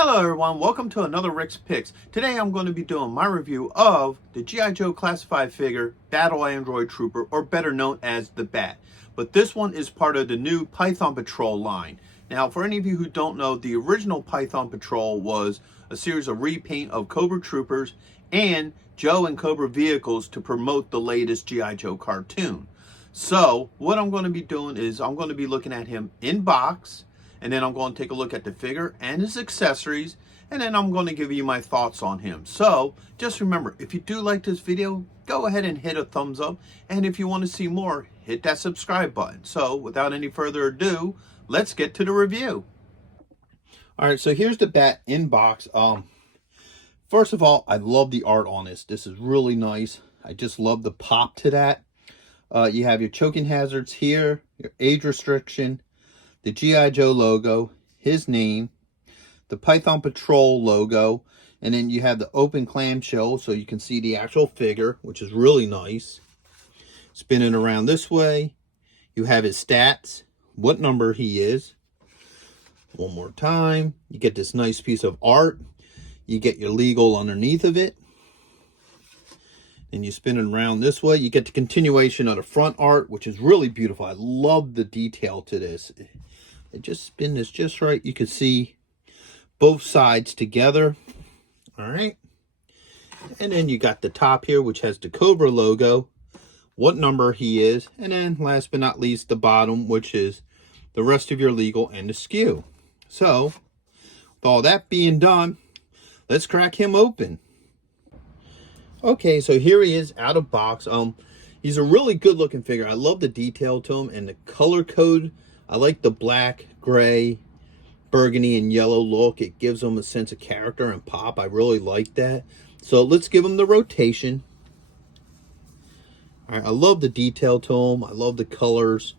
Hello everyone, welcome to another Rick's Picks. Today I'm going to be doing my review of the G.I. Joe classified figure Battle Android Trooper, or better known as the Bat. But this one is part of the new Python Patrol line. Now, for any of you who don't know, the original Python Patrol was a series of repaint of Cobra troopers and Joe and Cobra vehicles to promote the latest G.I. Joe cartoon. So what I'm going to be doing is I'm going to be looking at him in box, and then I'm going to take a look at the figure and his accessories, and then I'm going to give you my thoughts on him. So just remember, if you do like this video, go ahead and hit a thumbs up, and if you want to see more, hit that subscribe button. So without any further ado, let's get to the review. All right, so here's the Bat in box. First of all, I love the art on this. This is really nice. I just love the pop to that. You have your choking hazards here, your age restriction, the G.I. Joe logo, his name, the Python Patrol logo, and then you have the open clamshell so you can see the actual figure, which is really nice. Spinning around this way, you have his stats, what number he is. One more time, you get this nice piece of art. You get your legal underneath of it. And you spin it around this way, you get the continuation of the front art, which is really beautiful. I love the detail to this. I just spin this just right. You can see both sides together. All right. And then you got the top here, which has the Cobra logo, what number he is, and then last but not least, the bottom, which is the rest of your legal and the SKU. So, with all that being done, let's crack him open. Okay, so here he is out of box. He's a really good looking figure. I love the detail to him and the color code. I like the black, gray, burgundy, and yellow look. It gives him a sense of character and pop. I really like that. So let's give him the rotation. All right, I love the detail to him. I love the colors.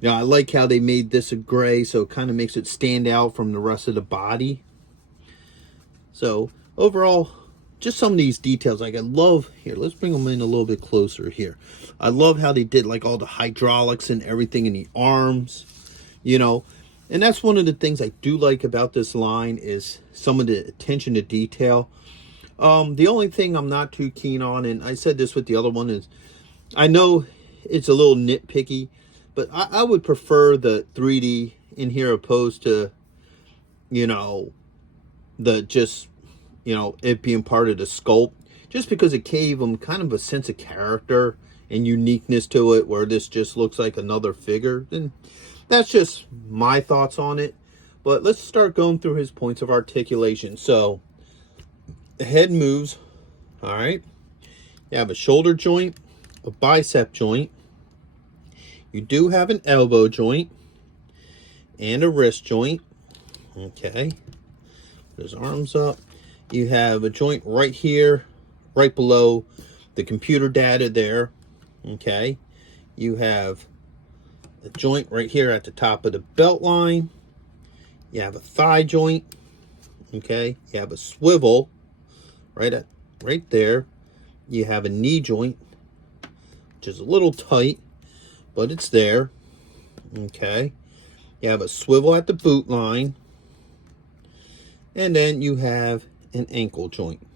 You know, I like how they made this a gray, so it kind of makes it stand out from the rest of the body. So overall, just some of these details, like I love, here, let's bring them in a little bit closer here. I love how they did like all the hydraulics and everything in the arms, you know, and that's one of the things I do like about this line is some of the attention to detail. The only thing I'm not too keen on, and I said this with the other one, is I know it's a little nitpicky, but I would prefer the 3D in here opposed to, you know, the just, you know, it being part of the sculpt, just because it gave them kind of a sense of character and uniqueness to it, where this just looks like another figure. And that's just my thoughts on it. But let's start going through his points of articulation. So the head moves. All right, you have a shoulder joint, a bicep joint, you do have an elbow joint and a wrist joint. Okay, put his arms up. You have a joint right here, right below the computer data there. Okay. You have a joint right here at the top of the belt line. You have a thigh joint. Okay. You have a swivel right there. You have a knee joint, which is a little tight, but it's there. Okay. You have a swivel at the boot line. And then you have an ankle joint.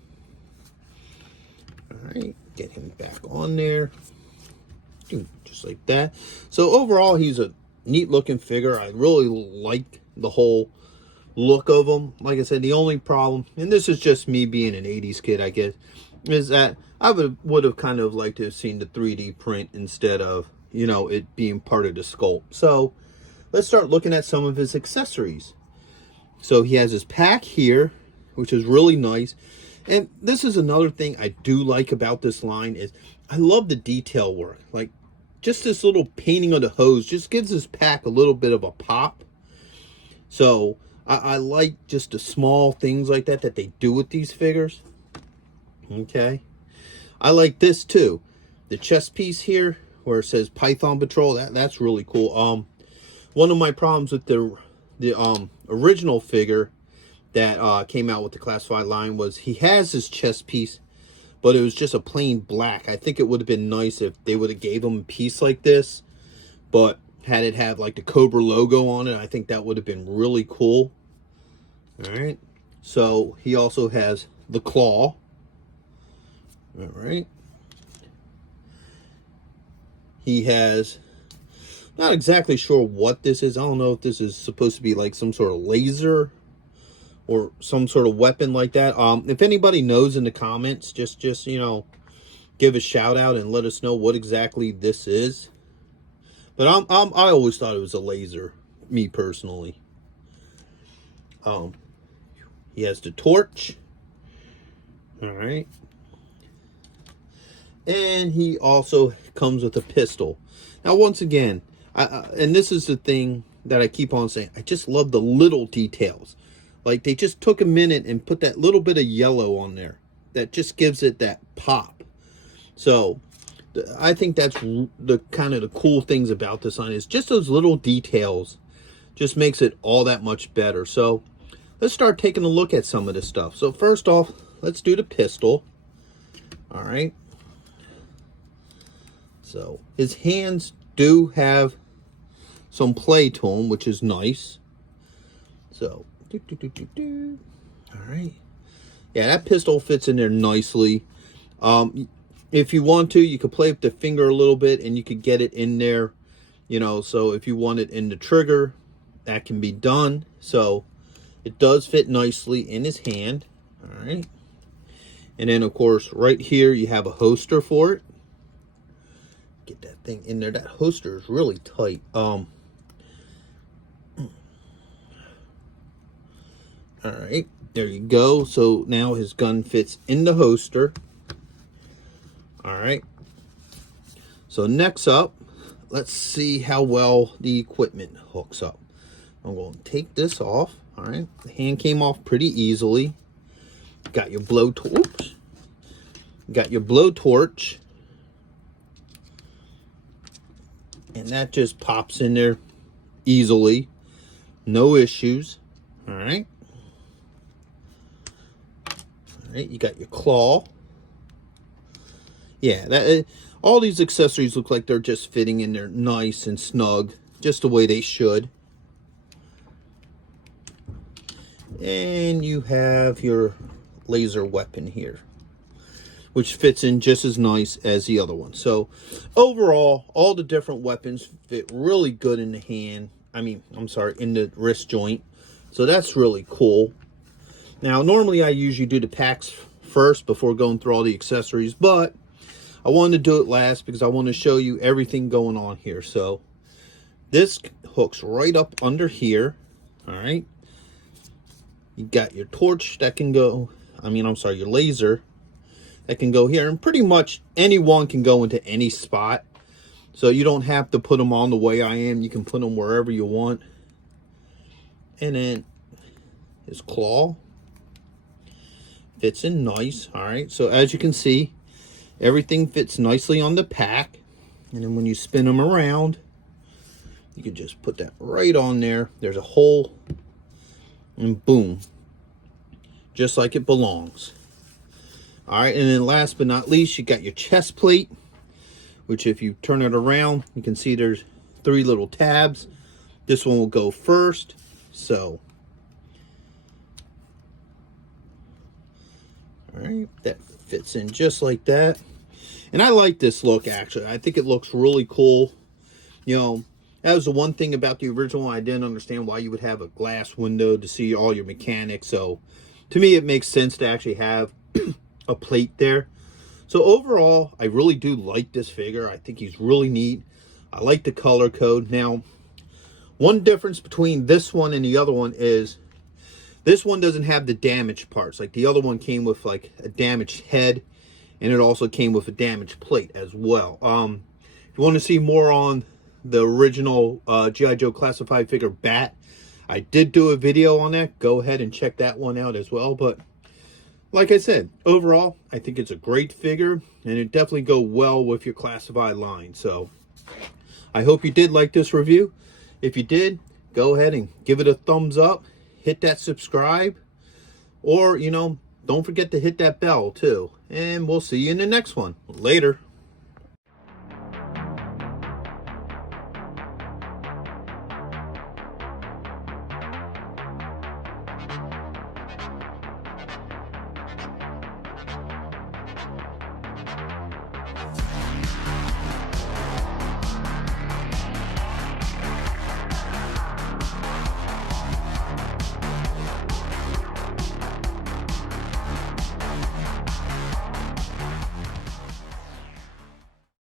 All right, get him back on there, just like that. So overall, he's a neat looking figure. I really like the whole look of him. Like I said, the only problem, and this is just me being an 80s kid, I guess, is that I would have kind of liked to have seen the 3D print instead of, you know, it being part of the sculpt. So let's start looking at some of his accessories. So he has his pack here, which is really nice. And this is another thing I do like about this line is I love the detail work. Like just this little painting of the hose just gives this pack a little bit of a pop. So I like just the small things like that they do with these figures. Okay. I like this too. The chest piece here where it says Python Patrol, that's really cool. One of my problems with the original figure that came out with the classified line was he has his chest piece, but it was just a plain black. I think it would have been nice if they would have gave him a piece like this, but had it have like the Cobra logo on it. I think that would have been really cool. All right, So he also has the claw. All right. He has, not exactly sure what this is. I don't know if this is supposed to be like some sort of laser or some sort of weapon like that. If anybody knows in the comments, just you know, give a shout out and let us know what exactly this is. But I always thought it was a laser, me personally. He has the torch. All right. And he also comes with a pistol. Now, once again, and this is the thing that I keep on saying, I just love the little details. Like, they just took a minute and put that little bit of yellow on there. That just gives it that pop. So, I think that's the kind of the cool things about this line is just those little details just makes it all that much better. So, let's start taking a look at some of this stuff. So, first off, let's do the pistol. All right. So his hands do have some play to them, which is nice. So, all right. Yeah, that pistol fits in there nicely. If you want to, you could play with the finger a little bit and you could get it in there, you know. So if you want it in the trigger, that can be done. So it does fit nicely in his hand. All right. And then, of course, right here, you have a holster for it. Get that thing in there. That holster is really tight. All right, there you go. So now his gun fits in the holster. All right. So next up, let's see how well the equipment hooks up. I'm going to take this off. All right, the hand came off pretty easily. Got your blowtorch. Got your blowtorch. And that just pops in there easily. No issues. All right. All right, you got your claw. Yeah, that all these accessories look like they're just fitting in there nice and snug, just the way they should. And you have your laser weapon here, which fits in just as nice as the other one. So overall, all the different weapons fit really good in the hand. In the wrist joint. So that's really cool. Now, normally I usually do the packs first before going through all the accessories, but I wanted to do it last because I want to show you everything going on here. So this hooks right up under here. All right. You got your torch that can go, your laser that can go here, and pretty much anyone can go into any spot. So you don't have to put them on the way I am. You can put them wherever you want. And then his claw fits in nice. All right, so as you can see, everything fits nicely on the pack. And then when you spin them around, you can just put that right on there. There's a hole, and boom, just like it belongs. All right, and then last but not least, you got your chest plate, which if you turn it around, you can see there's 3 little tabs. This one will go first. So, all right, that fits in just like that. And I like this look, actually. I think it looks really cool. You know, that was the one thing about the original. I didn't understand why you would have a glass window to see all your mechanics. So, to me, it makes sense to actually have a plate there. So overall, I really do like this figure. I think he's really neat. I like the color code. Now, one difference between this one and the other one is this one doesn't have the damaged parts. Like the other one came with like a damaged head, and it also came with a damaged plate as well. If you want to see more on the original G.I. Joe classified figure B.A.T, I did do a video on that. Go ahead and check that one out as well. But like I said, overall, I think it's a great figure, and it definitely go well with your classified line. So I hope you did like this review. If you did, go ahead and give it a thumbs up. Hit that subscribe. Or, don't forget to hit that bell too. And we'll see you in the next one. Later.